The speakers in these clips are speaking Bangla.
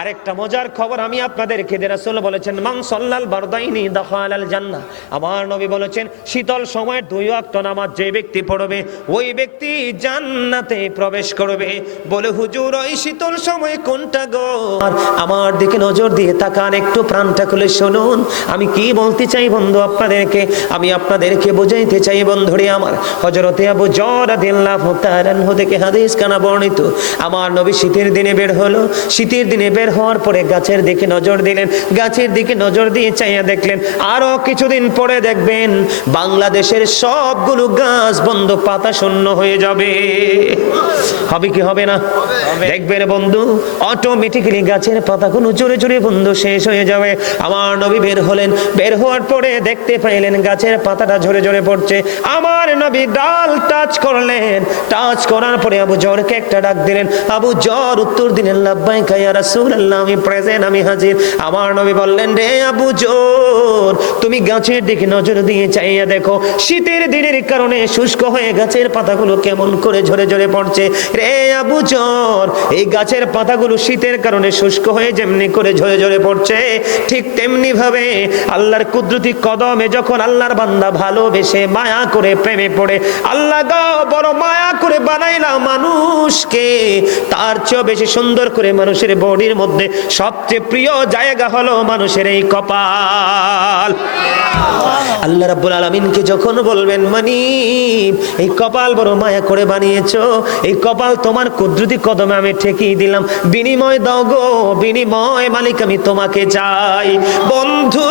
আরেকটা মজার খবর আমি আপনাদেরকে দিয়ে, রাসূল বলেছেন মান সাল্লাল বারদাইনি দাখালাল জান্নাহ। আমার নবী বলেছেন শীতল সময় 2 ওয়াক্ত নামাজ যে ব্যক্তি পড়বে ওই ব্যক্তি জান্নাতে প্রবেশ করবে। বলে হুজুর ওই শীতল সময় কোনটা গো? আমার দিকে নজর দিয়ে তাকান, একটু প্রাণটা খুলে শুনুন আমি কি বলতে চাই বন্ধু আপনাদেরকে। আমি আপনাদেরকে বোঝাইতে চাই বন্ধুরে আমার। হযরতে আবু যর রাদিয়াল্লাহু তাআলা আনহু থেকে হাদিস কানা বর্ণিত, আমার নবী শীতের দিনে বের হলো। শীতের দিনে বের হওয়ার পরে গাছের দিকে নজর দিলেন, গাছের দিকে নজর দিয়ে চাইয়া দেখলেন আরো কিছুদিন পরে দেখবেন বাংলাদেশের সবগুলো গাছ বন্ধ, পাতা শূন্য হয়ে যাবে। হবে কি হবে না? দেখবেন বন্ধু অটোমেটিক্যালি গাছের পাতাগুলো জোরে জোরে বন্ধু শেষ হয়ে যাবে। আমার নবী বের হলেন, বের হওয়ার পরে দেখতে পাইলেন গাছের পাতাটা ঝরে ঝরে পড়ছে। আমার নবী ডাল টাচ করলেন, টাচ করার পরে আবু যরকে একটা ডাক দিলেন। আবু যর উত্তর দিলেন লাব্বাইকা ইয়া রাসূলুল্লাহ, আমি প্রেজেন্ট, আমি হাজির। আমার নবী বললেন রে আবু যর, তুমি গাছের দিকে নজর দিয়ে চাইয়া দেখো শীতের দিনের কারণে শুষ্ক হয়ে গাছের পাতাগুলো কেমন করে ঝরে ঝরে পড়ছে। রে আবু যর, এই গাছের পাতাগুলো শীতের কারণে শুষ্ক হয়ে যেমনি করে ঝরে ঝরে পড়ছে, ঠিক তেমনি ভাবে আল্লাহর কুদরতি কদমে যখন আল্লাহর বান্দা ভালোবেসে মায়া করে প্রেমে পড়ে, আল্লাহ গো বড় মায়া করে বানাইলা মানুষকে, তার চেয়ে বেশি সুন্দর করে মানুষের বডির মধ্যে সবচেয়ে প্রিয় জায়গা হলো মানুষের এই কপাল। আল্লাহ রাব্বুল আলামিনকে যখন বলবেন মানিব এই কপাল বড় মায়া করে বানিয়েছো, এই কপাল তোমার কুদরতি কদমে আমি ঠেকিয়ে দিলাম, বিনিময় দাও গো, বিনিময় মালিক আমি তোমাকে চাই। বন্ধু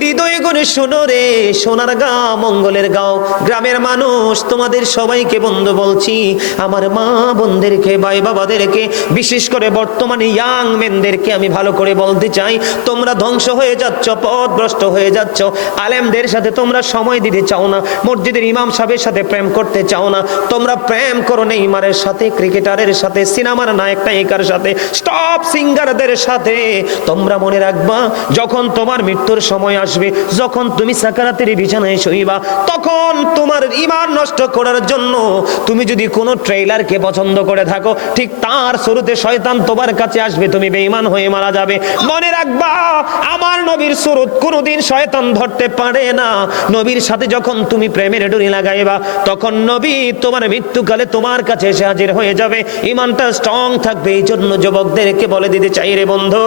হৃদয় গুণে শোনো রে, সোনার গাঁও মঙ্গলের গাঁও গ্রামের মানুষ, তোমাদের সবাইকে বন্ধু বলছি, আমার মা বোনদেরকে ভাই বাবাদেরকে বিশেষ করে বর্তমানে ইয়াং মেনদেরকে আমি ভালো করে বলতে চাই, তোমরা ধ্বংস হয়ে যাচ্ছ, পথভ্রষ্ট হয়ে যাচ্ছ। আলেমদের সাথে তোমরা সময় দিতে চাও না, মসজিদের ইমাম সাহেবের সাথে প্রেম করতে চাও না, তোমরা প্রেম করো নেইমারের সাথে, ক্রিকেটারের সাথে, সিনেমার নায়ক নায়িকার সাথে, স্টপ সিঙ্গারদের সাথে। তোমরা মনে রাখবা যখন তোমার মৃত্যুর সময় আসবে, যখন তুমি সাকারাতের বিছানায় শুইবা, তখন তোমার ঈমান নষ্ট করার জন্য তুমি যদি কোনো ট্রেইলারকে পছন্দ করে থাকো, ঠিক তার শুরুতে শয়তান তোমার কাছে আসবে, তুমি বেঈমান হয়ে মারা যাবে। মনে রাখবা আমার নবীর সুরত কোনোদিন শয়তান ধরতে পারে না। নবীর সাথে যখন তুমি প্রেমের ডুরি লাগাইবা, তখন নবী তোমার মৃত্যুকালে তোমার কাছে এসে হাজির হয়ে যাবে, ঈমানটা স্ট্রং থাকবে। এই জন্য যুবকদেরকে বলে দিতে চাই রে বন্ধু,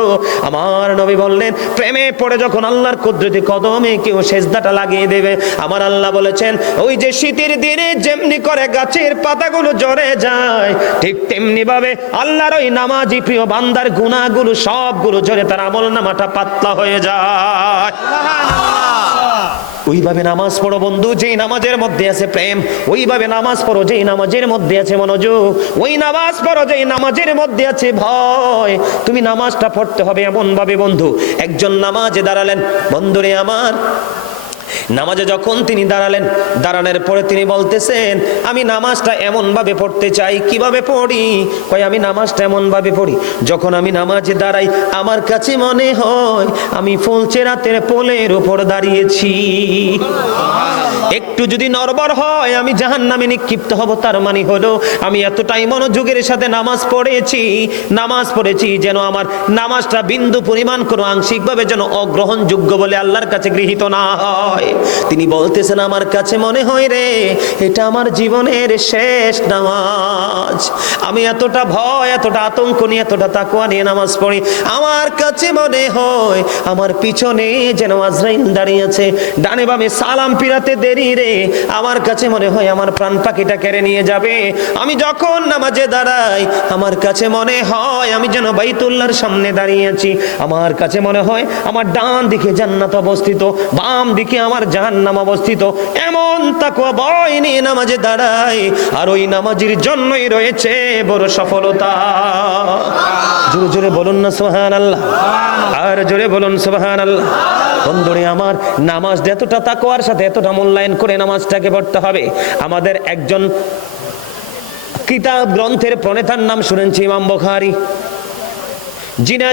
আমার নবী বললেন প্রেমে পড়ে যখন আল্লাহর কুদরতি কদমে কেউ সেজদাটা লাগিয়ে দেবে, আমার আল্লাহ বলেছেন ওই যে শীতের দিনে যেমনি করে গাছের পাতাগুলো ঝরে যায়, ঠিক তেমনি ভাবে আল্লাহর ওই নামাজি প্রিয় বান্দার গুনাহগুলো সবগুলো ঝরে তার আমলনামাটা পাতলা হয়ে যায়। ওইভাবে নামাজ পড়ো বন্ধু যেই নামাজের মধ্যে আছে প্রেম, ওইভাবে নামাজ পড়ো যেই নামাজের মধ্যে আছে মনোযোগ, ওই নামাজ পড়ো যেই নামাজের মধ্যে আছে ভয়। তুমি নামাজটা পড়তে হবে এমন ভাবে বন্ধু, একজন নামাজে দাঁড়ালেন বন্ধুরে আমার, নামাজে যখন তিনি দাঁড়ালেন, দাঁড়ানোর পরে তিনি বলতেছেন আমি নামাজটা এমন ভাবে পড়তে চাই। কিভাবে পড়ি? কই আমি নামাজটা এমন ভাবে পড়ি, যখন আমি নামাজে দাঁড়াই আমার কাছে মনে হয় আমি ফুলচেরাতের পোলের উপর দাঁড়িয়েছি, একটু যদি নড়বড় হয় আমি জাহান্নামে নিক্ষিপ্ত হব। তার মানে হলো আমি এতটাই মনোযোগের সাথে নামাজ পড়েছি যেন আমার নামাজটা বিন্দু পরিমাণ কোনো আংশিকভাবে যেন অগ্রহণযোগ্য বলে আল্লাহর কাছে গৃহীত না হয়। তিনি বলতেছেন আমার কাছে মনে হয় রে এটা আমার জীবনের শেষ নামাজ, আমি এতটা ভয়, এতটা আতঙ্ক নিয়ে, এতটা তাকওয়া নিয়ে নামাজ পড়ি, আমার কাছে মনে হয় আমার পিছনে যেন আজরাইল দাঁড়িয়ে আছে, ডানে বামে সালাম ফিরাতে দেরি রে, আমার কাছে মনে হয় আমার প্রাণ পাখিটা কেড়ে নিয়ে যাবে। আমি যখন নামাজে দাঁড়াই আমার কাছে মনে হয় আমি যেন বাইতুল্লাহর সামনে দাঁড়িয়ে আছি, আমার কাছে মনে হয় আমার ডান দিকে জান্নাত অবস্থিত, বাম দিকে আমার জাহান্নাম অবস্থিত। এমন তাকওয়া ভয় নিয়ে নামাজে দাঁড়াই, আর ওই নামাজের জন্যই রয়েছে বড় সফলতা। জোরে জোরে বলুন না সুবহানাল্লাহ, আর জোরে বলুন সুবহানাল্লাহ। বন্ধুরে আমার নামাজটা এতটা তাকওয়ার সাথে এতটা মূল্যায়ন করে নামাজটাকে পড়তে হবে। আমাদের একজন কিতাব গ্রন্থের প্রণেতার নাম শুনেছি ইমাম বুখারী।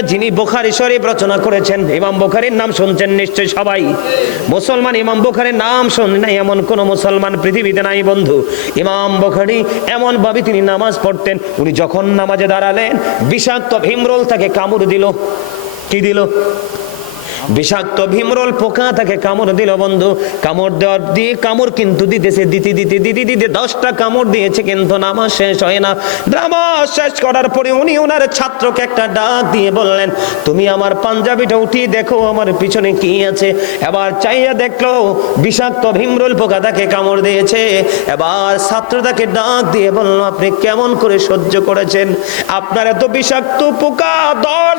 যিনি বুখারী শরীফ রচনা করেছেন, ইমাম বুখারীর নাম শুনছেন নিশ্চয়ই সবাই। মুসলমান ইমাম বুখারীর নাম শুনে নাই এমন কোন মুসলমান পৃথিবীতে নাই বন্ধু। ইমাম বুখারী এমন ভাবে তিনি নামাজ পড়তেন, উনি যখন নামাজে দাঁড়ালেন বিষাক্ত ভীমরুল তাকে কামড় দিল। কি দিল? বিষাক্ত ভীমরুল পোকা তাকে কামড় দিল বন্ধু। কামড় দেওয়ার দিয়ে কামড় কিন্তু দিতেছে, দিতে 10টা কামড় দিয়েছে, কিন্তু নামাজ শেষ হয় না। নামাজ শেষ করার পরে উনি ওনার ছাত্রকে একটা ডাক দিয়ে বললেন, তুমি আমার পাঞ্জাবিটা উঠিয়ে দেখো আমার পিছনে কি আছে। এবার চাইয়া দেখলো বিষাক্ত ভীমরুল পোকা তাকে কামড় দিয়েছে। এবার ছাত্র তাকে ডাক দিয়ে বলল, আপনি কেমন করে সহ্য করেছেন? আপনার এত বিষাক্ত পোকা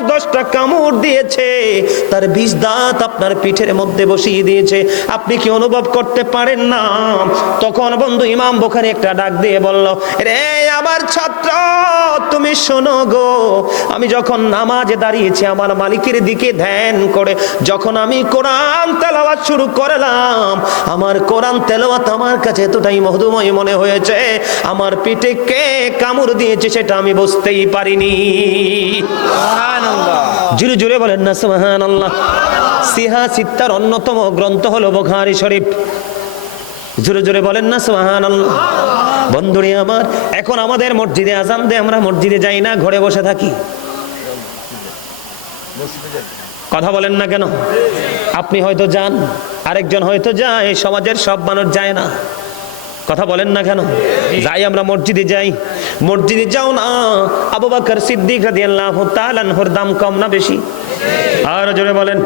10টা কামড় দিয়েছে, তার দাঁত আপনার পিঠের মধ্যে বসিয়ে দিয়েছে, আপনি কি অনুভব করতে পারেন না? তখন বন্ধু ইমাম বুখারী একটা ডাক দিয়ে বলল, রে আমার ছাত্র, তুমি শোনো গো, আমি যখন নামাজে দাঁড়িয়েছি আমার মালিকের দিকে ধ্যান করে যখন আমি কোরআন তেলাওয়াত শুরু করলাম, আমার কোরআন তেলাওয়াত আমার কাছে এতটাই মধুময় মনে হয়েছে, আমার পিঠে কে কামড় দিয়েছে সেটা আমি বুঝতেই পারিনি। সুবহানাল্লাহ, জোরে জোরে বলেন না সুবহানাল্লাহ। সিহা সিত্তার অন্যতম গ্রন্থ হলো বুখারী শরীফ। জোরে জোরে বলেন না সুবহানাল্লাহ। বন্ধুরে আমার, এখন আমাদের মসজিদে আযান দেয়, আমরা মসজিদে যাই না, ঘরে বসে থাকি। কথা বলেন না কেন? আপনি হয়তো যান, আরেকজন হয়তো যায়, সমাজের সব মানুষ যায় না। কথা বলেন না কেন? যাই, আমরা মসজিদে যাই। মসজিদে যাও না, আবু বকর সিদ্দিক রাদিয়াল্লাহু তাআলা আনহুর দাম কম না বেশি? আর জোরে বলেন।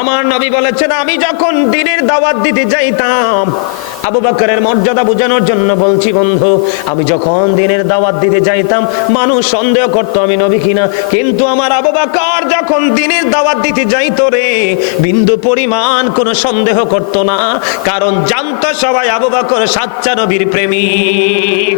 আমার নবী বলেছেন, আমি যখন দ্বীনের দাওয়াত দিতে যাইতাম, আবু বকরের মর্যাদা বোঝানোর জন্য বলছি বন্ধু, আমি যখন দ্বীনের দাওয়াত দিতে যাইতাম মানুষ সন্দেহ করতো আমি নবী কিনা, কিন্তু আমার আবু বকর যখন দ্বীনের দাওয়াত দিতে যাইতো রে, বিন্দু পরিমাণ কোনো সন্দেহ করতো না, কারণ জানতো সবাই আবু বকর সাচ্চা নবীর প্রেমিক।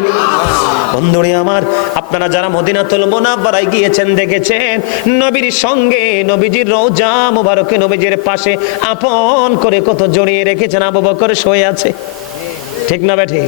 বন্ধুরে আমার, আপনারা যারা মদিনাতুল মুনাওয়ারায় গিয়েছেন দেখেছেন নবীর সঙ্গে নবীজির রওজা মুবারকে নবীজির পাশে আপন করে কত জড়িয়ে রেখেছেন আবু বকর শুয়ে আছে। ঠিক না বেঠি?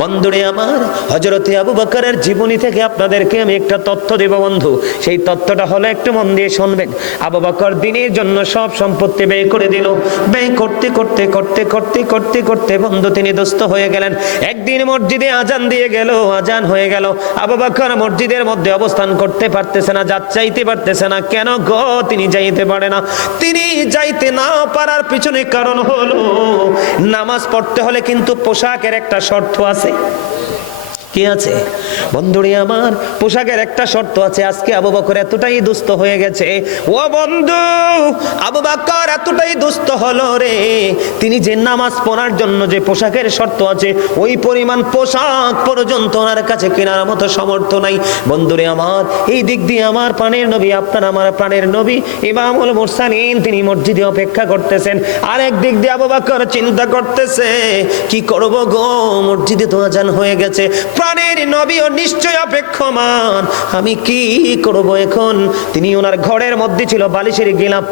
বন্ধুরে আমার, হযরতে আবু বকরের জীবনী থেকে আপনাদেরকে আমি একটা তথ্য দেব বন্ধু। সেই তথ্যটা হলো, একটু মন দিয়ে শুনবেন। আবু বকর দ্বীনের জন্য সব সম্পত্তি ব্যয় করে দিল। ব্যয় করতে করতে করতে করতে করতে করতে বন্ধু তিনি দুস্থ হয়ে গেলেন। একদিন মসজিদে আজান দিয়ে গেল, আজান হয়ে গেল, আবু বকর মসজিদের মধ্যে অবস্থান করতে পারতেছে না, যাইতে পারতেছে না। কেন গো তিনি যাইতে পারে না? তিনি যাইতে না পারার পিছনে কারণ হলো, নামাজ পড়তে হলে কিন্তু পোশাকের একটা শর্ত আছে। কি আছে বন্ধুরে আমার? পোশাকের একটা শর্ত আছে। আজকে আবু বকর এতটাই দুস্থ হয়ে গেছে, ও বন্ধু, আবু বকর এতটাই দুস্থ হলো রে, তিনি যে নামাজ পড়ার জন্য যে পোশাকের শর্ত আছে, ওই পরিমাণ পোশাক পর্যন্ত ওনার কাছে কেনার মতো সামর্থ্য নাই। বন্ধুরে আমার, এই দিক দিয়ে আমার প্রাণের নবী, আপনার আমার প্রাণের নবী ইমামুল মুরসালিন, তিনি মসজিদে অপেক্ষা করতেছেন। আরেক দিক দিয়ে আবু বকর চিন্তা করতেছে, কি করব গো, মসজিদে তো আজান হয়ে গেছে, প্রাণের নবীও নিশ্চয় অপেক্ষমান, আমি কি করব এখন? তিনি ওনার ঘরের মধ্যে ছিল বালিশের গিলাপ।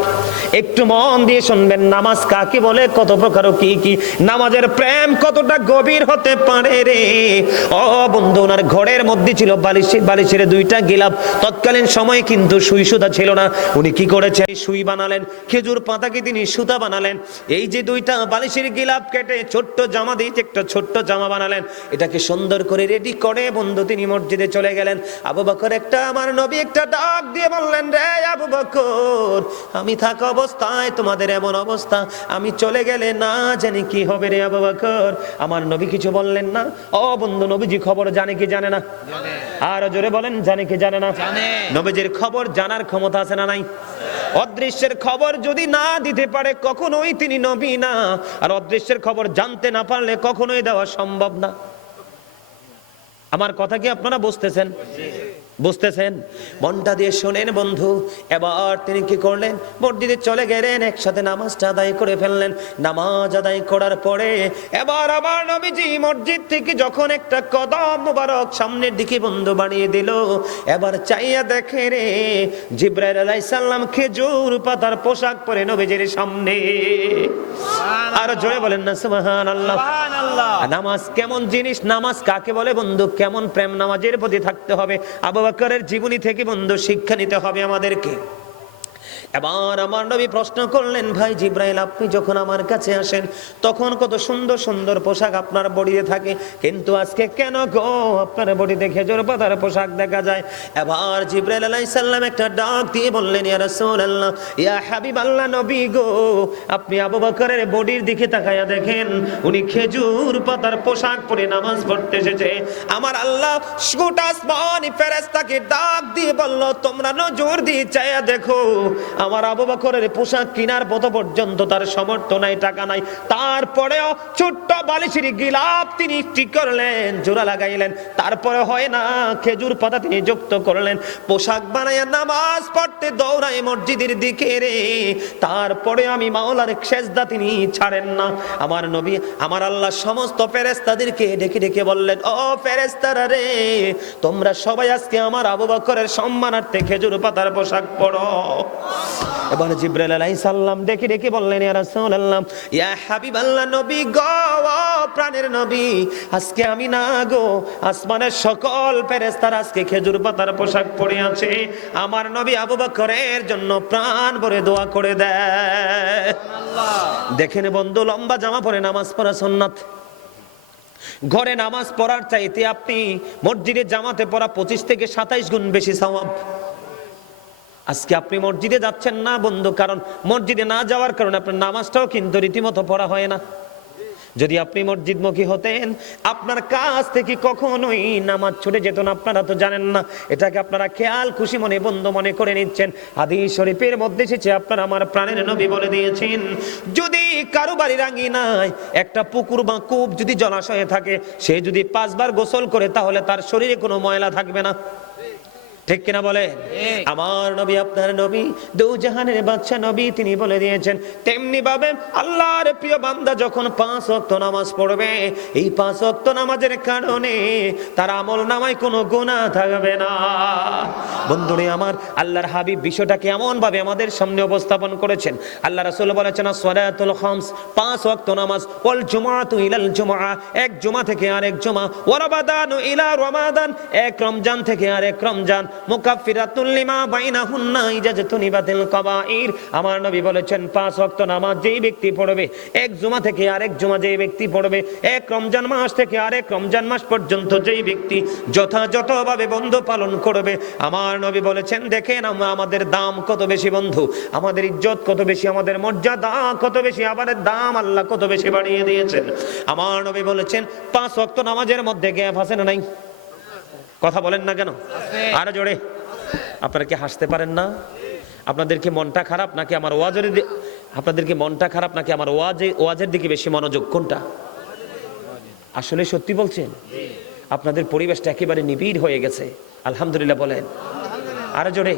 একটু মন দিয়ে শুনবেন, নামাজ কাকে বলে, কত প্রকার, কি কি নামাজের প্রেম কতটা গভীর হতে পারে রে। ও বন্ধু, ওনার ঘরের মধ্যে ছিল বালিশের 2টা গিলাপ। তৎকালীন সময় কিন্তু সুই সুতা ছিল না। উনি কি করেছেন? সুই বানালেন, খেজুর পাতাকে তিনি সুতা বানালেন। এই যে 2টা বালিশের গিলাপ কেটে ছোট্ট জামা দিয়ে একটা ছোট্ট জামা বানালেন। এটাকে সুন্দর করে রেডি করে বন্ধু তিনি মসজিদে চলে গেলেন। আবু বকর আমার নবী একটা ডাক দিয়ে বললেন, রে আবু বকর, আমি থাকা অবস্থায় তোমাদের এমন অবস্থা, আমি চলে গেলে না জানি কি হবে রে আবু বকর। আমার নবী কিছু বললেন না। ও বন্ধু, নবীজি খবর জানে কি জানে না? আর জোরে বলেন, জানে কি জানে না? নবীজির খবর জানার ক্ষমতা আছে না নাই? অদৃশ্যের খবর যদি না দিতে পারে কখনোই তিনি নবী না, আর অদৃশ্যের খবর জানতে না পারলে কখনোই দেওয়া সম্ভব না। আমার কথা কি আপনারা বুঝতেছেন? বুঝতেছেন? মনটা দিয়ে শোনেন বন্ধু। এবার তিনি কি করলেন? মসজিদে চলে গেলেন, একসাথে নামাজটা আদায় করে ফেললেন। নামাজ আদায় করার পরে এবার আবার নবীজি মসজিদ থেকে যখন একটা কদম মুবারক সামনের দিকে বন্ধু বাড়িয়ে দিল, এবার চাইয়া দেখে রে, জিবরাইল আলাইহিস সালাম খেজুর পাতার পোশাক পরে নবীজির সামনে। আর জোরে বলেন না সুবহানাল্লাহ। নামাজ কেমন জিনিস, নামাজ কাকে বলে বন্ধু, কেমন প্রেম নামাজের প্রতি থাকতে হবে। আবু বকরের জীবনী থেকে বন্ধু শিক্ষা নিতে হবে আমাদেরকে। এবার আমার নবী প্রশ্ন করলেন, ভাই জিব্রাইল, আপনি যখন আমার কাছে আসেন তখন কত সুন্দর সুন্দর পোশাক আপনার বডিতে থাকে, কিন্তু আজকে কেন গো আপনার বডিতে খেজুর পাতার পোশাক দেখা যায়? এবার জিব্রাইল আলাইহিস সালাম একটা ডাক দিয়ে বললেন, ইয়া রাসূলুল্লাহ, ইয়া হাবিবাল্লাহ, নবী গো, আপনি আবু বকরের বডির দিকে তাকায়া দেখেন, উনি খেজুর পাতার পোশাক পরে নামাজ পড়তে এসেছে। আমার আল্লাহ গোটা আসমানি ফেরেশতাকে ডাক দিয়ে বলল, তোমরা নজর দিয়ে চাইয়া দেখো, আমার আবু বকরের পোশাক কেনার মতো পর্যন্ত তার সামর্থ্য নাই, টাকা নাই, তারপরেও ছোট্ট বালিশের গিলাপ তিনি ঠিক করলেন, জোড়া লাগাইলেন, তারপরে হয় না খেজুর পাতা তিনি যুক্ত করলেন, পোশাক বানাইয়া নামাজ পড়তে দৌড়ায় মসজিদের দিকে রে। তারপরে আমি মাওলার সেজদা তিনি ছাড়েন না। আমার নবী, আমার আল্লাহ সমস্ত ফেরেশতাদেরকে ডেকে ডেকে বললেন, ও ফেরেশতারা রে, তোমরা সবাই আজকে আমার আবু বকরের সম্মানার্থে খেজুর পাতার পোশাক পরো। এবার জিবরাইল আলাইহিস সালাম ডেকে ডেকে বললেন, ইয়া রাসূলুল্লাহ, ইয়া হাবিবাল্লাহ, নবী গো, প্রাণের নবী, আজকে আমি না গো, আসমানের সকল ফেরেশতারা আজকে খেজুর পাতার পোশাক পরে আছে, আমার নবী আবু বকরের জন্য প্রাণ ভরে দোয়া করে দেয়। দেখেন বন্ধু, লম্বা জামা পরে নামাজ পড়া সুন্নাত। ঘরে নামাজ পড়ার চাইতে আপনি মসজিদে জামাতে পড়া 25 থেকে 27 গুণ বেশি সওয়াব। আজকে আপনি মসজিদে যাচ্ছেন না বন্ধু, কারণ মসজিদে না যাওয়ার কারণে আপনার নামাজটাও কিন্তু রীতিমতো পড়া হয় না। যদি আপনি মসজিদমুখী হতেন, আপনার কাছ থেকে কখনোই নামাজ ছুটে যেত না। আপনারা তো জানেন না, এটাকে আপনারা খেয়াল খুশি মনে বন্ধ মনে করে নিচ্ছেন। হাদিস শরীফের মধ্যে এসেছে, আপনার আমার প্রাণের নবী বলে দিয়েছেন, যদি কারো বাড়ির আঙ্গিনায় একটা পুকুর বা কূপ যদি জলাশয়ে থাকে, সে যদি 5 বার গোসল করে, তাহলে তার শরীরে কোনো ময়লা থাকবে না। ঠিক কিনা বলে? আমার নবী, আপনার নবী, দু জাহানের বাদশা নবী, তিনি বলে দিয়েছেন, তেমনি ভাবে আল্লাহর প্রিয় বান্দা যখন 5 ওয়াক্ত নামাজ পড়বে, এই 5 ওয়াক্ত নামাজের কারণে তার আমল নামায় কোনো গুনাহ থাকবে না। বন্ধুরে আমার, আল্লাহর হাবিব বিষয়টাকে এমন ভাবে আমাদের সামনে উপস্থাপন করেছেন। আল্লাহ রাসূল বলেছেন, আসসালাতুল খামস, 5 ওয়াক্ত নামাজ, ওয়াল জুমআতু ইলাল জুমআ, এক জুমা থেকে আরেক জুমা, ওয়া রমাদানু ইলা রমাদান, এক রমজান থেকে আরেক রমজান, মুকাফফিরাতুল লিমা বাইনাহুন্না ইজাজতুনিবাতিল কাবাইর। আমার নবী বলেছেন, 5 ওয়াক্ত নামাজ যেই ব্যক্তি পড়বে, এক জুমা থেকে আরেক জুমা যেই ব্যক্তি পড়বে, এক রমজান মাস থেকে আরেক রমজান মাস পর্যন্ত যেই ব্যক্তি যথাযথভাবে বন্ধ পালন করবে, আমার নবী বলেছেন, দেখেন আমাদের দাম কত বেশি বন্ধু, আমাদের ইজ্জত কত বেশি, আমাদের মর্যাদা কত বেশি, আমাদের দাম আল্লাহ কত বেশি বাড়িয়ে দিয়েছেন। আমার নবী বলেছেন, 5 ওয়াক্ত নামাজের মধ্যে গ্যাপ আছে না নাই? কথা বলেন না কেন? আরো জোরে। আপনারা কি হাসতে পারেন না? আপনাদেরকে মনটা খারাপ নাকি আমার ওয়াজের? আপনাদেরকে মনটা খারাপ নাকি আমার ওয়াজের দিকে বেশি মনোযোগ? কোনটা? আসলে সত্যি বলছেন, আপনাদের পরিবেশটা একেবারে নিবিড় হয়ে গেছে। আলহামদুলিল্লাহ বলেন। আরো জোরে।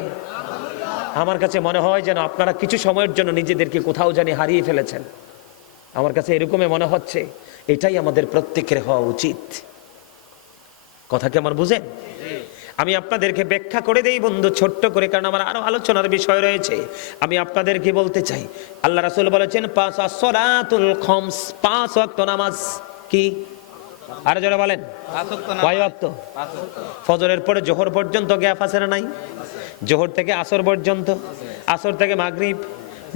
আমার কাছে মনে হয় যেন আপনারা কিছু সময়ের জন্য নিজেদেরকে কোথাও জানি হারিয়ে ফেলেছেন। আমার কাছে এরকমই মনে হচ্ছে। এটাই আমাদের প্রত্যেকের হওয়া উচিত। কথা কি আমার বুঝেন? আমি আপনাদেরকে ব্যাখ্যা করে দেই বন্ধু, ছোট্ট করে, কারণ আমার আরো আলোচনার বিষয় রয়েছে। আমি আপনাদেরকে বলতে চাই, আল্লাহ রাসূল বলেছেন, 5 আসসালাতুল খামস, 5 ওয়াক্ত নামাজ কি? আরে যারা বলেন, 5 ওয়াক্ত। ফজরের পরে জোহর পর্যন্ত গ্যাপ আছে না নাই? জোহর থেকে আসর পর্যন্ত, আসর থেকে মাগরিব,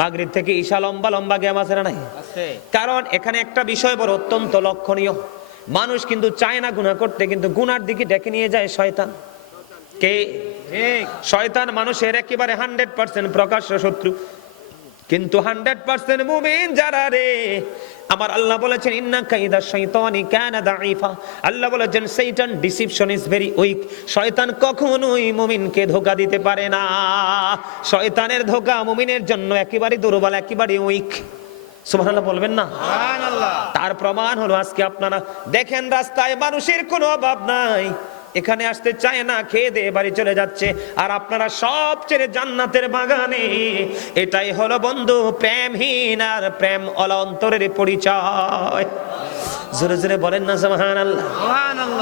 মাগরিব থেকে ঈশা, লম্বা লম্বা গ্যাপ আছে না নাই? কারণ এখানে একটা বিষয় বড় অত্যন্ত লক্ষণীয়। মানুষ কিন্তু চায় না গুনাহ করতে, কিন্তু গুনার দিকে ডেকে নিয়ে যায় শয়তান। কে? শয়তান মানুষের একেবারে 100% প্রকাশ্য শত্রু। কিন্তু 100% মুমিন যারা রে, আমার আল্লাহ বলেছেন, ইন্না কাইদা শাইতানি কানা দাঈফা। আল্লাহ বলেছেন, শয়তান ডিসিপশন ইজ ভেরি উইক। শয়তান কখনোই মুমিনকে ধোঁকা দিতে পারে না। শয়তানের ধোঁকা মুমিনের জন্য একেবারে দুর্বল, একেবারে উইক। সুবহানাল্লাহ বলবেন না? সুবহানাল্লাহ। তার প্রমাণ হলো আজকে আপনারা দেখেন, রাস্তায় মানুষের কোনো অভাব নাই, এখানে আসতে চায় না, খেয়ে দিয়ে বাড়ি চলে যাচ্ছে, আর আপনারা সব ছেড়ে জান্নাতের বাগানে। এটাই হলো বন্ধু প্রেমহীন আর প্রেম অন্তরের পরিচয়। জোরে জোরে বলেন না সুবহানাল্লাহ।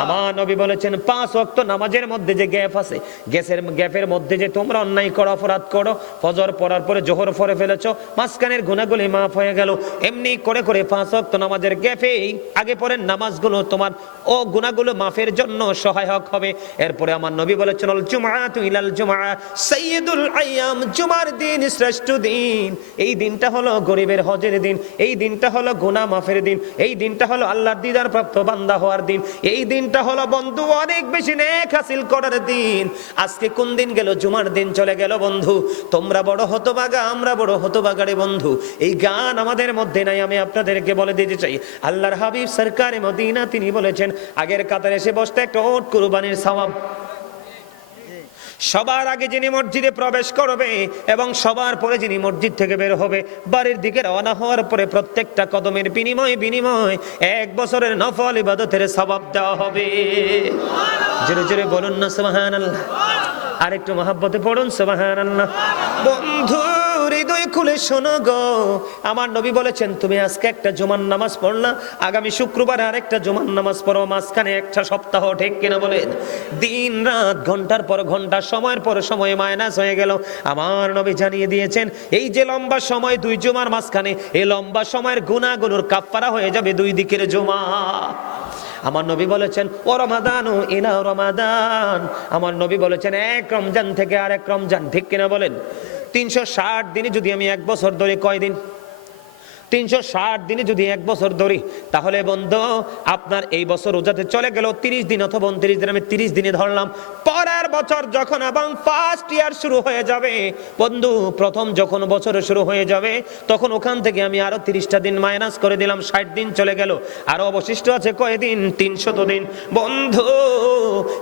আমার নবী বলেছেন 5 ওয়াক্ত নামাজের মধ্যে যে গ্যাপ আছে, গ্যাপের মধ্যে যে তোমরা অন্যায় করো, অপরাধ করো, ফজর পড়ার পরে জোহর পড়ে ফেলেছো, মাঝখানের গুনাহগুলি মাফ হয়ে গেল, এমনি করে করে 5 ওয়াক্ত নামাজের গ্যাপে আগে পরের নামাজগুলো তোমার ও গুনাহগুলো মাফের জন্য সহায়ক হবে। এরপরে আমার নবী বলেছেন আল জুমআতু ইলাল জুমআ সাইয়্যিদুল আইয়াম, জুমার দিন শ্রেষ্ঠ দিন। এই দিনটা হলো গরিবের হজের দিন, এই দিনটা হলো গুনাহ মাফের দিন, এই দিনটা হলো আল্লাহর দিদার প্রাপ্ত বান্দা হওয়ার দিন, এই দিনটা হলো বন্ধু অনেক বেশি নেক হাসিল করার দিন। আজকে কোন দিন গেল? জুমার দিন চলে গেল বন্ধু। তোমরা বড় হতভাগা, আমরা বড় হতভাগা রে বন্ধু। এই গান আমাদের মধ্যে নাই। আমি আপনাদেরকে বলে দিতে চাই, আল্লাহর হাবিব সরকারে মদিনা তিনি বলেছেন আগের কাতারে এসে বসতে একটা ওট কুরবানির সওয়াব। সবার আগে যিনি মসজিদে প্রবেশ করবে এবং সবার পরে যিনি মসজিদ থেকে বের হবে, বাড়ির দিকে রওনা হওয়ার পরে প্রত্যেকটা কদমের বিনিময় 1 বছরের নফল ইবাদতের সওয়াব দেওয়া হবে। জোরে জোরে বলুন না সুবহানাল্লাহ। আরেকটু মহব্বতে পড়ুন সুবহানাল্লাহ। বন্ধু হৃদয় খুলে শোনো গো, আমার নবী বলেছেন তুমি আজকে একটা জুমার নামাজ পড়লা, আগামী শুক্রবার আরেকটা জুমার নামাজ পড়ো, মাঝখানে একটা সপ্তাহ, ঠিক কিনা বলেন? দিন রাত ঘন্টার পর ঘন্টা, সময়ের পর সময় মাইনাস হয়ে গেল। আমার নবী জানিয়ে দিয়েছেন এই যে লম্বা সময় 2 জুমার মাঝখানে, এই লম্বা সময়ের গুনাহগুলোর কাফফারা হয়ে যাবে 2 দিকের জুমা। আমার নবী বলেছেন ও রমাদান ইলা রমাদান, আমার নবী বলেছেন এক রমজান থেকে আরেক রমজান, ঠিক কিনা বলেন? 360 দিনে যদি আমি 1 বছর ধরে, কয় দিন? 360 দিনে যদি 1 বছর ধরি, তাহলে বন্ধু আপনার এই বছর রোজাতে চলে গেল 30 দিন অথবা 29 দিন। আমি 30 দিনে ধরলাম। পরের বছর যখন এবং ফার্স্ট ইয়ার শুরু হয়ে যাবে বন্ধু, প্রথম যখন বছর শুরু হয়ে যাবে, তখন ওখান থেকে আমি আরো 30টা দিন মাইনাস করে দিলাম, 60 দিন চলে গেল। আরো অবশিষ্ট আছে কয় দিন? 300 দিন। বন্ধু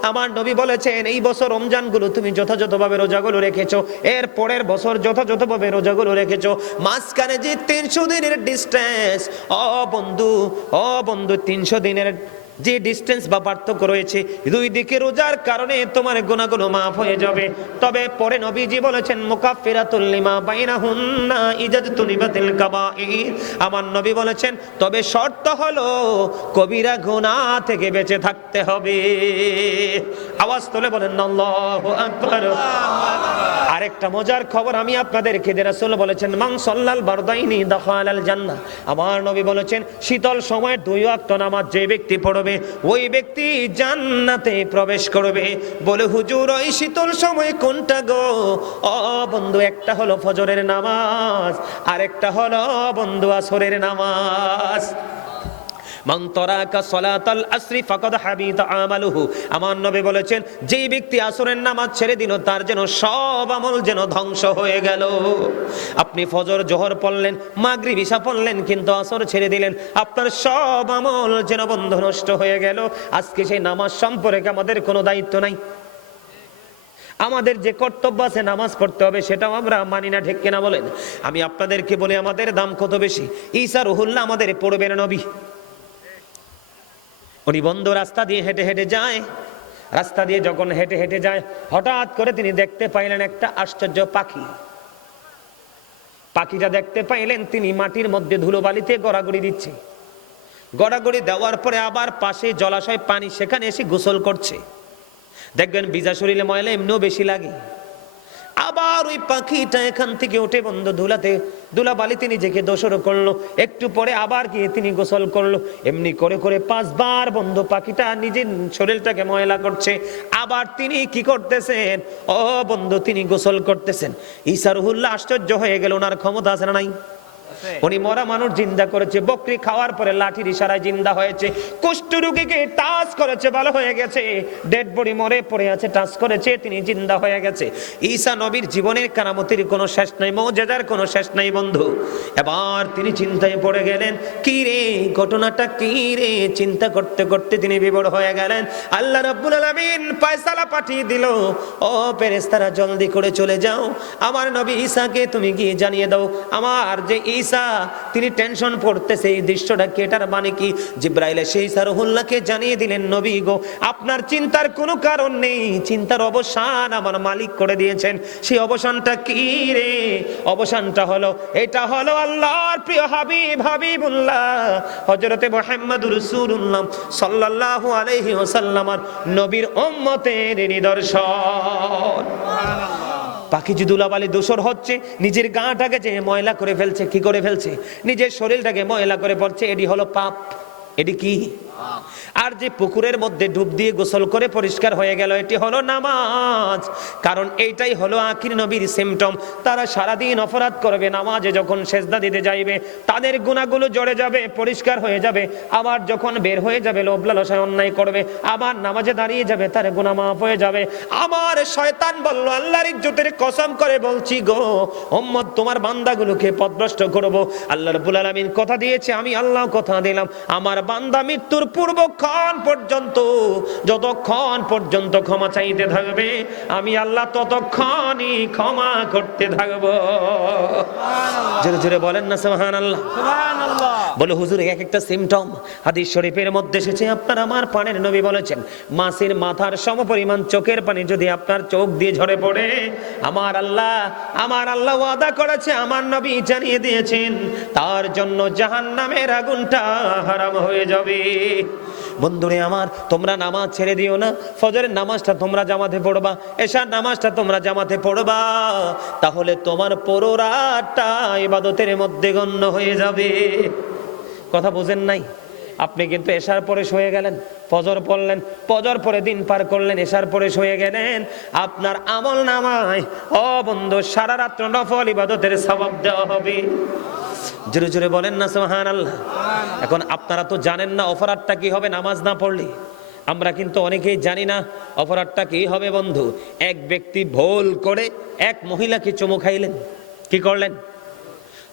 আমার নবী বলেছেন এই বছর রমজানগুলো তুমি যথাযথভাবে রোজাগুলো রেখেছো, এর পরের বছর যথাযথভাবে রোজাগুলো রেখেছো, মাঝখানে যে 300 দিনের ডিস্টেন্স, ও বন্ধু 300 দিনের যে ডিস্টেন্স বা পার্থক্য রয়েছে, 2 দিকে রোজার কারণে তোমার গুনাহগুলো মাফ হয়ে যাবে। তবে পরে নবীজি বলেছেন মুকাফফিরাতুল লিমা বাইনাহুন্না ইজাতুনিবাতিল কাবাইর, আমার নবী বলেছেন তবে শর্ত হলো কবিরা গুনাহ থেকে বেঁচে থাকতে হবে। আওয়াজ তুলে বলেন আল্লাহু আকবার। আরেকটা মজার খবর আমি আপনাদেরকে দিয়ে, রাসূল বলেছেন মান সাল্লাল বারদাইনি দাখালাল জান্নাহ, আমার নবী বলেছেন শীতল সময় 2 ওয়াক্ত নামাজ যে ব্যক্তি পড়বে ওই ব্যক্তি জান্নাতে প্রবেশ করবে। বলে হুজুর ওই শীতল সময় কোনটা গো? ও বন্ধু একটা হলো ফজরের নামাজ, আরেকটা হলো বন্ধু আসরের নামাজ। মান তারাকা সালাতাল আসরি ফাকাদ হাবিতা আমালুহু, আমার নবী বলেছেন যেই ব্যক্তি আসরের নামাজ ছেড়ে দিল তার যেন সব আমল যেন ধ্বংস হয়ে গেল। আপনি ফজর জোহর পড়লেন, মাগরিব ইশা পড়লেন, কিন্তু আসর ছেড়ে দিলেন, আপনার সব আমল যেন বন্ধ নষ্ট হয়ে গেল। আজকে সেই নামাজ সম্পর্কে আমাদের কোনো দায়িত্ব নাই। আমাদের যে কর্তব্য আছে নামাজ পড়তে হবে, সেটাও আমরা মানি না, ঠিক কিনা বলেন? আমি আপনাদেরকে বলি আমাদের দাম কত বেশি। ঈসা রুহুল্লাহ আমাদের পড়বেন নবী, উনি বন্ধ রাস্তা দিয়ে হেঁটে হেঁটে যায়, রাস্তা দিয়ে যখন হেঁটে হেঁটে যায় হঠাৎ করে তিনি দেখতে পাইলেন একটা আশ্চর্য পাখি। পাখিটা দেখতে পাইলেন তিনি মাটির মধ্যে ধুলোবালিতে গড়াগড়ি দিচ্ছে, গড়াগড়ি দেওয়ার পরে আবার পাশে জলাশয় পানি, সেখানে এসে গোসল করছে। দেখবেন ভিজা শরীরে ময়লা এমনিও বেশি লাগে। আবার ওই পাখিটা এখান থেকে উঠে বন্ধ ধুলাবালিতে নিজেকে দোষরও করলো, একটু পরে আবার গিয়ে তিনি গোসল করলো। এমনি করে করে 5 বার বন্ধু পাখিটা নিজের শরীরটাকে ময়লা করছে। আবার তিনি কি করতেছেন? ও বন্ধু তিনি গোসল করতেছেন। ঈসা রুহুল্লাহ আশ্চর্য হয়ে গেল, ওনার ক্ষমতা আছে না নাই? উনি মরা মানুষ জিন্দা করেছে, বকরি খাওয়ার পরে লাঠির ইশারায় জিন্দা হয়েছে, কুষ্ঠ রোগীকে টাচ করেছে, ভালো হয়ে গেছে, ডেড বডি মরে পড়ে আছে, টাচ করেছে, তিনি জিন্দা হয়ে গেছে। ঈসা নবীর জীবনের কারামতির কোনো শেষ নাই, মুজিজার কোনো শেষ নাই বন্ধু। এবার তিনি চিন্তায় পড়ে গেলেন, কি রে ঘটনাটা কি রে? চিন্তা করতে করতে তিনি বিবর হয়ে গেলেন। আল্লাহ রাব্বুল আলামিন ফয়সালা পাঠিয়ে দিল, ও ফেরেশতারা জলদি করে চলে যাও, আমার নবী ঈসাকে তুমি গিয়ে জানিয়ে দাও আমার যে ঈসা ঈসা তিনি টেনশন পড়তেছে, এই দৃশ্যটা কি, এটার মানে কি? জিবরাইল এসে ঈসা রুহুল্লাহকে জানিয়ে দিলেন, নবী গো আপনার চিন্তার কোনো কারণ নেই, চিন্তার অবসান আমার মালিক করে দিয়েছেন। সেই অবসানটা কি রে? অবসানটা হলো, এটা হলো আল্লাহর প্রিয় হাবিবুল্লাহ হযরতে মুহাম্মদুর রাসূলুল্লাহ সাল্লাল্লাহু আলাইহি ওয়াসাল্লাম নবীর উম্মতের নিদর্শন। পাখি যে ধুলাবালি দূষর হচ্ছে, নিজের গাটাকে যে ময়লা করে ফেলছে, কি করে ফেলছে? নিজের শরীরটাকে ময়লা করে পড়ছে, এটি হলো পাপ। এটি কি? আর যে পুকুরের মধ্যে ডুব দিয়ে গোসল করে পরিষ্কার হয়ে গেল, এটি হলো নামাজ। কারণ এইটাই হলো আখির নবীর সিমটম। তারা সারাদিন অপরাধ করবে, নামাজে যখন সেজদা দিতে যাইবে তাদের গুনাহগুলো জড়ে যাবে, পরিষ্কার হয়ে যাবে। আবার যখন বের হয়ে যাবে, লোভ লালসায় অন্যায় করবে, আবার নামাজে দাঁড়িয়ে যাবে, তার গুনাহ মাফ হয়ে যাবে। আমার শয়তান বলল, আল্লাহর ইজ্জতের কসম করে বলছি গো উম্মত, তোমার বান্দাগুলোকে পথভ্রষ্ট করব। আল্লাহ রাব্বুল আলামিন কথা দিয়েছে, আমি আল্লাহ কথা দিলাম, আমার বান্দা মৃত্যুর পূর্বক্ষণ পর্যন্ত, যতক্ষণ পর্যন্ত ক্ষমা চাইতে থাকবে, আমি আল্লাহ ততক্ষণই ক্ষমা করতে থাকবো। জোরে জোরে বলেন না সুবহানাল্লাহ। বলে হুজুর এক একটা সিমটম হাদিস শরীফের মধ্যে এসেছে। আপনার আমার পানের নবী বলেছেন, মাছের মাথার সমপরিমাণ চোখের পানি যদি আপনার চোখ দিয়ে ঝরে পড়ে, আমার আল্লাহ ওয়াদা করেছে, আমার নবী জানিয়ে দিয়েছেন, তার জন্য জাহান্নামের আগুনটা হারাম হয়ে যাবে। বন্ধুরে আমার, তোমরা নামাজ ছেড়ে দিও না। ফজরের নামাজটা তোমরা জামাতে পড়বা, এশার নামাজটা তোমরা জামাতে পড়বা, তাহলে তোমার পুরো রাতটা ইবাদতের মধ্যে গণ্য হয়ে যাবে। কথা বুঝেন নাই? আপনি কিন্তু এশার পরে শুয়ে গেলেন, ফজর পড়লেন, ফজর পরে দিন পার করলেন, এশার পরে শুয়ে গেলেন, আপনার আমল নামায় ও বন্ধু সারা রাত নফল ইবাদতের সওয়াব দেওয়া হবে। জোরে জোরে বলেন না সুবহানাল্লাহ। এখন আপনারা তো জানেন না অপরাধটা কি হবে নামাজ না পড়লে। আমরা কিন্তু অনেকেই জানি না অপরাধটা কি হবে বন্ধু। এক ব্যক্তি ভুল করে এক মহিলাকে চুমু খাইলেন। কি করলেন?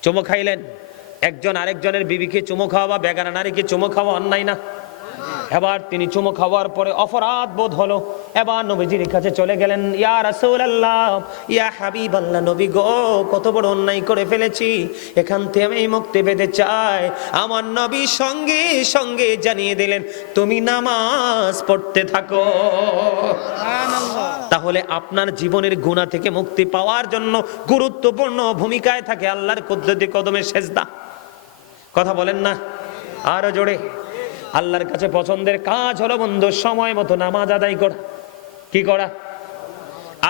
চুমু খাইলেন। একজন আরেকজনের বিবিকে চুমু খাওয়া বা বেগানা নারীকে চুমু খাওয়া অন্যায় না? এবার তিনি চুমু খাওয়ার পরে অপরাধ বোধ হলো, এবার নবীজির কাছে চলে গেলেন, ইয়া রাসূলুল্লাহ, ইয়া হাবিবাল্লাহ, নবী গো কত বড় অন্যায় করে ফেলেছি, এখান থেকে আমি মুক্তি পেতে চাই। আমার নবী সঙ্গে সঙ্গে জানিয়ে দিলেন, তুমি নামাজ পড়তে থাকো। তাহলে আপনার জীবনের গুনাহ থেকে মুক্তি পাওয়ার জন্য গুরুত্বপূর্ণ ভূমিকায় থাকে আল্লাহর কুদরতি কদমে সেজদা। কথা বলেন না আরো জোরে। আল্লাহর কাছে পছন্দের কাজ হলো বন্ধু সময় মতো নামাজ আদায় করা। কি করা?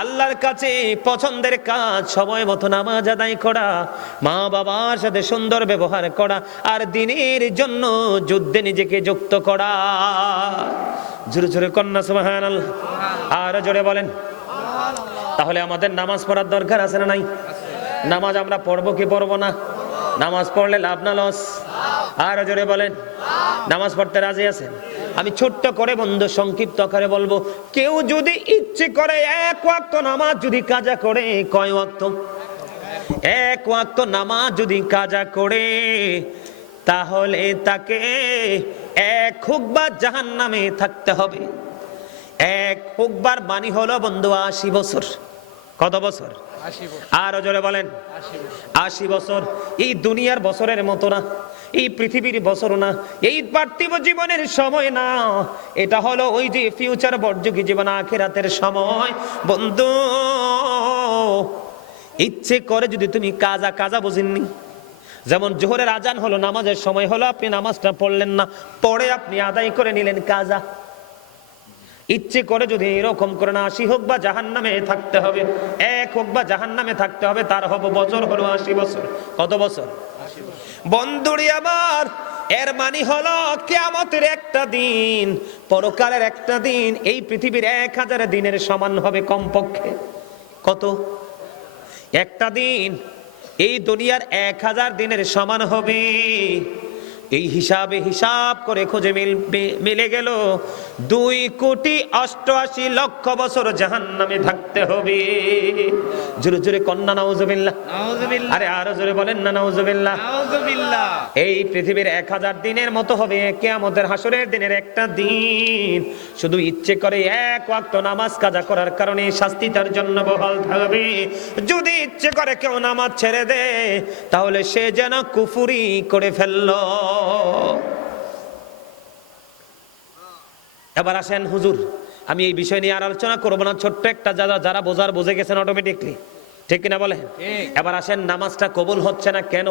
আল্লাহর কাছে পছন্দের কাজ সময় মতো নামাজ আদায় করা, মা বাবার সাথে সুন্দর ব্যবহার করা, আর দ্বীনের জন্য যুদ্ধে নিজেকে যুক্ত করা। জোরে জোরে কন্যা সুবহানাল্লাহ। আর জোরে বলেন। তাহলে আমাদের নামাজ পড়ার দরকার আছে না নাই? নামাজ আমরা পড়বো কি পড়বো না? নামাজ পড়লে লাভ না লস? আর জোরে বলেন। নামাজ পড়তে রাজি আছেন? আমি ছোট্ট করে বন্ধু সংক্ষিপ্ত আকারে বলবো, কেউ যদি ইচ্ছে করে এক ওয়াক্ত নামাজ যদি কাজা করে, কয় ওয়াক্ত? এক ওয়াক্ত নামাজ যদি কাজা করে, তাহলে তাকে এক হুকবা জাহান্নামে থাকতে হবে। এক হুকবার বাণী হলো বন্ধু 80 বছর। কত বছর? আর জোরে বলেন। 80 বছর। এই দুনিয়ার বছরের মতো না, এই পৃথিবীর বছর না, এই পার্থিব জীবনের সময় না, এটা হলো ওই যে ফিউচার বর্জকি জীবন, আখিরাতের সময়। বন্ধু ইচ্ছে করে যদি তুমি কাজা বুঝেননি, যেমন জোহরের আজান হলো, নামাজের সময় হলো, আপনি নামাজটা পড়লেন না, পরে আপনি আদায় করে নিলেন কাজা। ইচ্ছে করে যদি এরকম করে না, 80 হোক বা জাহান্নামে থাকতে হবে, এক হোক বা জাহান্নামে থাকতে হবে, তার হবে বছর হলো 80 বছর। কত বছর? বন্ধুরি আমার, এর মানে হলো কিয়ামতের একটা দিন, পরকালের একটা দিন এই পৃথিবীর 1000 দিনের সমান হবে কমপক্ষে। কত? একটা দিন এই দুনিয়ার 1000 দিনের সমান হবে। এই হিসাব করে খুঁজে মিলে গেল 2,88,00,000 বছর জাহান্নামে থাকতে হবে। জোরে জোরে কন্যা নাউজুবিল্লাহ, আরে আরো জোরে বলেন না নাউজুবিল্লাহ। এই পৃথিবীর 1000 দিনের মতো হবে কিয়ামতের হাসরের দিনের একটা দিন। শুধু ইচ্ছে করে এক ওয়াক্ত নামাজ কাজা করার কারণে শাস্তি তার জন্য বহাল থাকবে। যদি ইচ্ছে করে কেউ নামাজ ছেড়ে দেয় তাহলে সে যেন কুফরি করে ফেললো। এবার আসেন হুজুর, আমি এই বিষয় নিয়ে আর আলোচনা করবো না, ছোট্ট একটা যারা বোঝার বুঝে গেছেন অটোমেটিকলি, ঠিক কিনা বলে। এবার আসেন নামাজটা কবুল হচ্ছে না কেন?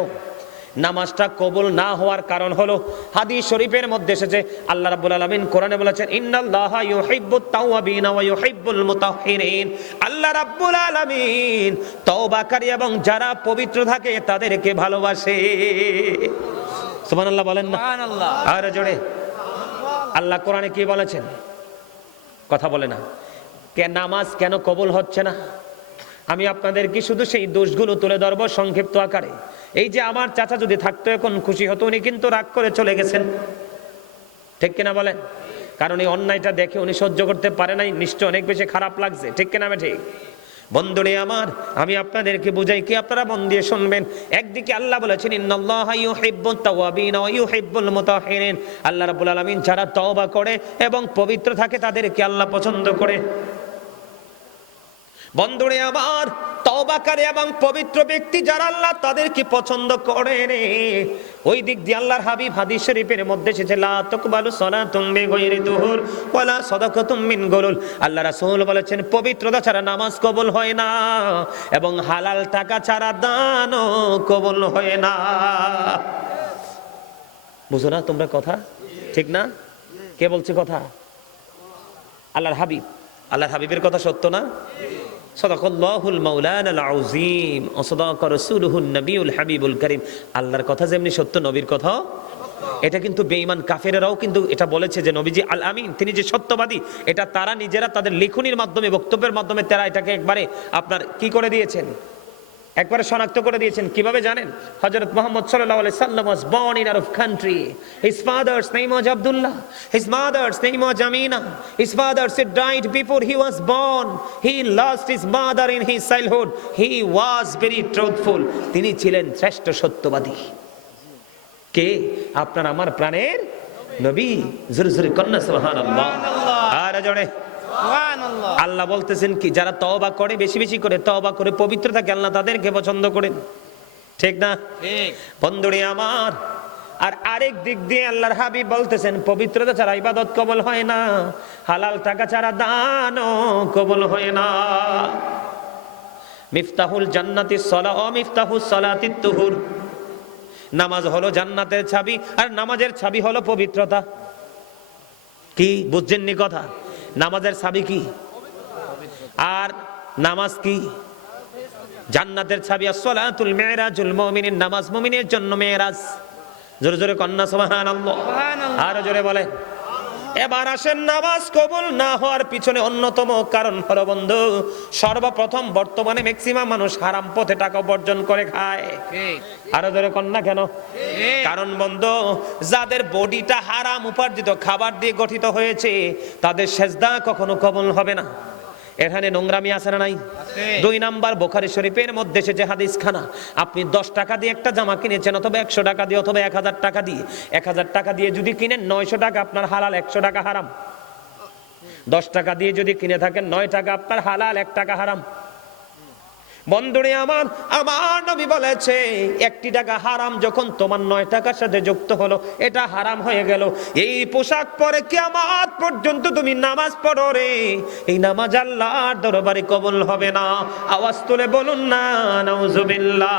নামাজটা কবুল না হওয়ার কারণ হলো হাদিস শরীফের মধ্যে এসেছে, আল্লাহ রাব্বুল আলামিন কোরআনে বলেছেন ইন্নাল্লাহা ইউহিব্বুত তাওয়াবিন ওয়া ইউহিব্বুল মুতাহহিরিন। আল্লাহ রাব্বুল আলামিন তওবাকারী এবং যারা পবিত্র থাকে তাদেরকে ভালোবাসে। সুবহানাল্লাহ বলেন না, সুবহানাল্লাহ। আর জোরে আল্লাহ কোরআনে কি বলেছেন? কথা বলে না। নামাজ কেন কবুল হচ্ছে না? আমি আপনাদেরকে শুধু সেই দোষগুলো তুলে ধরবো সংক্ষিপ্ত আকারে। এই যে আমার চাচা যদি থাকতো এখন খুশি হতো, উনি কিন্তু রাগ করে চলে গেছেন, ঠিক কিনা বলেন? কারণ এই অন্যায়টা দেখে উনি সহ্য করতে পারে নাই, নিশ্চয় অনেক বেশি খারাপ লাগছে, ঠিক কিনা? ঠিক। বন্ধুরে আমার, আমি আপনাদেরকে বুঝাই কি, আপনারা মন দিয়ে শুনবেন। একদিকে আল্লাহ বলেছেন ইন্নাল্লাহা ইউহিব্বুত তাওয়াবিন ওয়া ইউহিব্বুল মুতাহহিরিন। আল্লাহ রাব্বুল আলামিন যারা তওবা করে এবং পবিত্র থাকে তাদেরকে আল্লাহ পছন্দ করে। বন্ধুরে আমার, তওবাকারী এবং পবিত্র ব্যক্তি যারা আল্লাহ তাদেরকে পছন্দ করেন, ওই দিক দিয়ে আল্লাহর হাবিব হাদিস শরীফের মধ্যে এসেছে লা তাকবালু সালাতুম বিগাইরি তুহুর ওয়ালা সাদাকাতুম মিন গুলুল। আল্লাহ রাসূল বলেছেন পবিত্রতা ছাড়া নামাজ কবুল হয় না এবং হালাল টাকা ছাড়া দানও কবুল হয় না। বুঝো না তোমরা কথা? ঠিক না? কে বলছে কথা? আল্লাহর হাবিব। আল্লাহর হাবিবের কথা সত্য না? সাদাকাল্লাহুল মাওলানাল আযীম ওয়া সাদাকা রাসূলুহুন নবিয়ুল হাবিবুল কারীম। আল্লাহর কথা যেমনি সত্য, নবীর কথা। এটা কিন্তু বেঈমান কাফেররাও কিন্তু এটা বলেছে যে নবীজি আল আমিন, তিনি যে সত্যবাদী, এটা তারা নিজেরা তাদের লেখনির মাধ্যমে, বক্তব্যের মাধ্যমে তারা এটাকে একবারে আপনার কি করে দিয়েছেন, একবারে শনাক্ত করে দিয়েছেন। কিভাবে জানেন? হযরত মুহাম্মদ সাল্লাল্লাহু আলাইহি সাল্লাম was born in Arab country. His father's name was Abdullah. His mother's name was Amina. His father died before he was born. He lost his mother in his childhood. He was very truthful. তিনি ছিলেন শ্রেষ্ঠ সত্যবাদী। কে? আপনার আমার প্রাণের নবী। জোরে জোরে কন্যা সুবহানাল্লাহ। আর জোরে আল্লাহ বলতেছেন কি, যারা তওবা করে, বেশি বেশি করে তওবা করে পবিত্র থাকে, আল্লাহ তাদেরকে পছন্দ করেন, ঠিক না? বন্ধুরে আমার, আর আরেক দিক দিয়ে আল্লাহর হাবিব বলতেছেন পবিত্রতা ছাড়া ইবাদত কবুল হয় না, হালাল টাকা ছাড়া দানও কবুল হয় না। মিফতাহুল জান্নাতিস সালাহ ওয়া মিফতাহুস সালাতিত তুহুর। নামাজ হলো জান্নাতের চাবি, আর নামাজের চাবি হলো পবিত্রতা। কি বুঝছেন নি কথা? নামাজের চাবি কি আর নামাজ কি? জান্নাতের চাবি। as-salatul mi'rajul মুমিনিন, নামাজ মুমিনের জন্য মেরাজ। জোরে জোরে কন্যা সুবহানাল্লাহ। আর জোরে বলে। এবার আসেন, নামাজ কবুল না হওয়ার পিছনে অন্যতম কারণ হলো বন্ধু, সর্বপ্রথম বর্তমানে ম্যাক্সিমাম মানুষ হারাম পথে টাকা উপার্জন করে খায়। আরো ধরে কন্যা কেন? কারণ বন্ধু, যাদের বডিটা হারাম উপার্জিত খাবার দিয়ে গঠিত হয়েছে, তাদের সেজদা কখনো কবুল হবে না। এখানে নোংরামি আছে না নাই? 2 নাম্বার, বুখারী শরীফের মধ্যে এসেছে হাদিস খানা। আপনি 10 টাকা দিয়ে একটা জামা কিনেছেন, অথবা 100 টাকা দিয়ে, অথবা 1000 টাকা দিয়ে। 1000 টাকা দিয়ে যদি কিনেন, 900 টাকা আপনার হালাল, 100 টাকা হারাম। 10 টাকা দিয়ে যদি কিনে থাকেন, 9 টাকা আপনার হালাল, 1 টাকা হারাম। বন্ধুরে আমার, আমার নবী বলেছে 1 টাকা হারাম যখন তোমার 9 টাকার সাথে যুক্ত হলো, এটা হারাম হয়ে গেল। এই পোশাক পরে কিয়ামত পর্যন্ত তুমি নামাজ পড়ো রে, এই নামাজ আল্লাহর দরবারে কবুল হবে না। আওয়াজ তুলে বলুন না নাউজুবিল্লাহ।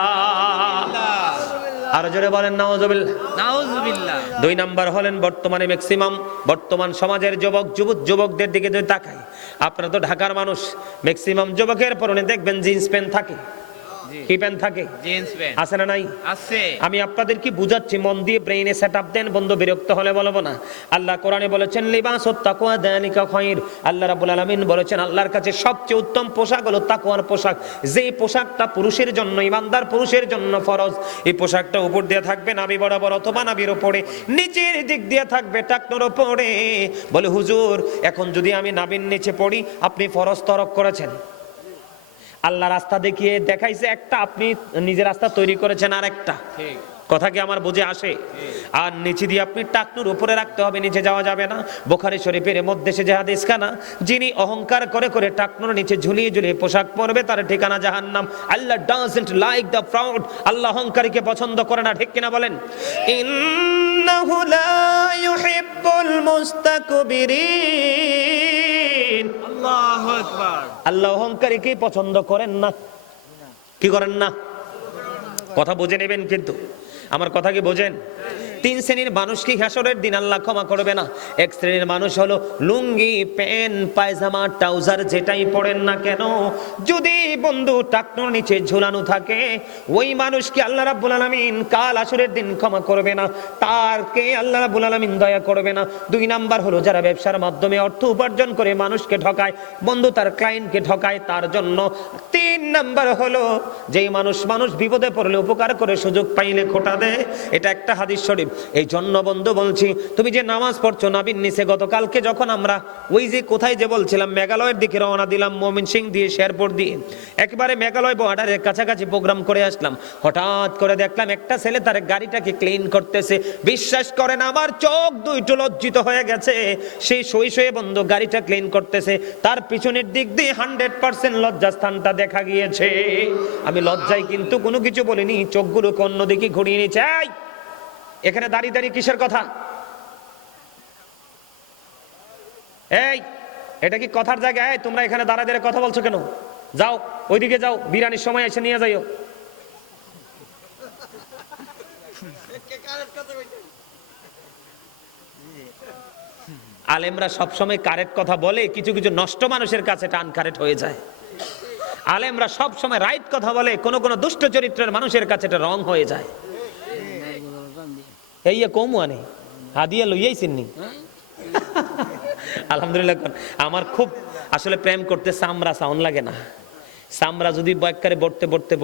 আর জোরে বলেন নাউজুবিল্লাহ। নাউজুবিল্লাহ। 2 নাম্বার হলেন বর্তমানে ম্যাক্সিমাম বর্তমান সমাজের যুবকদের দিকে যদি তাকাই, আপনারা তো ঢাকার মানুষ, ম্যাক্সিমাম যুবকের পরনে দেখবেন জিন্স প্যান্ট থাকে, কি প্যান্ট থাকে? জিন্স প্যান্ট আছে না নাই? আছে। আমি আপনাদের কি বুঝাচ্ছি, মন দিয়ে ব্রেইনে সেটআপ দেন বন্ধু, বিরক্ত হলে বলবো না। আল্লাহ কোরআনে বলেছেন লিবাসুত তাকওয়া যালিকা খায়র। আল্লাহ রাব্বুল আলামিন বলেছেন আল্লাহর কাছে সবচেয়ে উত্তম পোশাক হলো তাকওয়ার পোশাক। যেই পোশাকটা পুরুষের জন্য, ইমানদার পুরুষের জন্য ফরজ, এই পোশাকটা উপর দিয়ে থাকবে নাভি বরাবর অথবা নাভির উপরে, নিচের দিক দিয়ে থাকবে টাকনোর উপরে। বলে হুজুর এখন যদি আমি নাভির নিচে পড়ি, আপনি ফরজ তরক করেছেন, আল্লাহ রাস্তা দেখিয়ে দেখাইছে একটা, আপনি নিজের রাস্তা তৈরি করেছেন আর একটা। ঠিক কথা কি আমার বুঝে আসে? আর নিচে দিয়ে আপনি টাকনুর উপরে রাখতে হবে, নিচে যাওয়া যাবে না। বুখারী শরীফের মধ্যে সে যে হাদিস খানা, যিনি অহংকার করে করে টাকনুর নিচে ঝুলিয়ে ঝুলিয়ে পোশাক পরবে তার ঠিকানা জাহান্নাম। আল্লাহ ডাজন্ট লাইক দ্য প্রাউড, আল্লাহ অহংকারীকে পছন্দ করে না, ঠিক কিনা বলেন? ইন্নাহু লা ইউহিব্বুল মুস্তাকবিরিন। আল্লাহু আকবার। আল্লাহ অহংকারীকে পছন্দ করেন না। কি করেন না? কথা বুঝে নেবেন কিন্তু, আমার কথা কি বোঝেন? তিন শ্রেণীর মানুষকে হাসরের দিন আল্লাহ ক্ষমা করবে না। এক শ্রেণীর মানুষ হলো লুঙ্গি, প্যান্ট, পায়জামা, ট্রাউজার যেটাই পরেন না কেন, যদি বন্ধু টাকনোর নিচে ঝুলানো থাকে, ওই মানুষকে আল্লাহ রাব্বুল আলামিন কাল হাসরের দিন ক্ষমা করবে না, তারকে আল্লাহ রাব্বুল আলামিন দয়া করবে না। দুই নাম্বার হলো যারা ব্যবসার মাধ্যমে অর্থ উপার্জন করে মানুষকে ঠকায়, বন্ধু তার ক্লায়েন্টকে ঠকায় তার জন্য। তিন নাম্বার হলো যেই মানুষ বিপদে পড়লে উপকার করে, সুযোগ পাইলে খোটা দেয়। এটা একটা হাদিস শরীফ। এই জন্য বন্ধু বলছি, তুমি যে নামাজ পড়ছো নাবির নিচে, গতকালকে যখন আমরা ওই যে কোথায় যে বলছিলাম মেঘালয়ের দিকে রওনা দিলাম, ময়মনসিংহ দিয়ে শেরপুর দিয়ে, একেবারে মেঘালয় বর্ডারের কাছাকাছি প্রোগ্রাম করে আসলাম, হঠাৎ করে দেখলাম একটা ছেলে তার গাড়িটাকে ক্লিন করতেছে। বিশ্বাস করেন আমার চোখ দুইটো লজ্জিত হয়ে গেছে। সেই শয়ে বন্ধু গাড়িটা ক্লিন করতেছে, তার পিছনের দিক দিয়ে 100% লজ্জাস্থানটা দেখা গিয়েছে। আমি লজ্জায় কিন্তু কোনো কিছু বলিনি, চোখগুলোকে অন্যদিকে ঘুরিয়ে নিয়েছে। এখানে দাঁড়িয়ে দাঁড়িয়ে কিসের কথা? এই এটা কি কথার জায়গায়? তোমরা এখানে দাঁড়ায় দাঁড়িয়ে কথা বলছো কেন? যাও ওইদিকে যাও, বিরানির সময় এসে নিয়ে যাইও। আলেমরা সবসময় কারেক্ট কথা বলে, কিছু কিছু নষ্ট মানুষের কাছে টান কারেক্ট হয়ে যায়। আলেমরা সবসময় রাইট কথা বলে, কোন কোন দুষ্ট চরিত্রের মানুষের কাছে এটা রং হয়ে যায়। এই কমু আনে হাদিয়া লইয়াই চিননি। আলহামদুলিল্লাহ। আমার খুব আসলে প্রেম করতে চামড়া সাউন্ড লাগে না। চামড়া যদি বয়কারে বড়তে